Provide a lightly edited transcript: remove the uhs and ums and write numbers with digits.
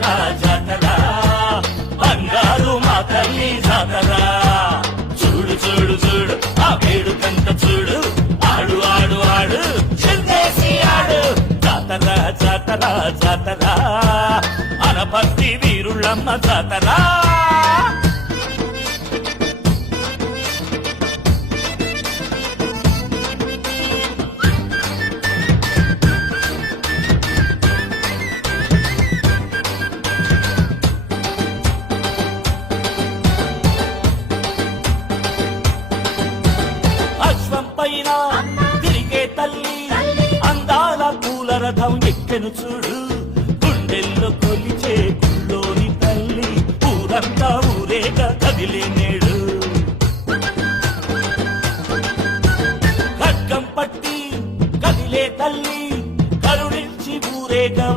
జాతర జాతర బంగారు మా తల్లి జాతర చూడు చూడు చూడు ఆ వేడుకంత చూడు ఆడు ఆడు ఆడు చిందేసి ఆడు జాతర జాతర జాతర అనపర్తి వీరుళ్ళమ్మ జాతర పైన తిరిగే తల్లి అందాల పూల రథం ఎక్కెను చూడు గుండెల్లో కొలిచే గుళ్ళోని తల్లి ఊరంతా ఊరేగా కదిలే నేడు ఖడ్గం పట్టి కదిలే తల్లి కరుణించి ఊరేగా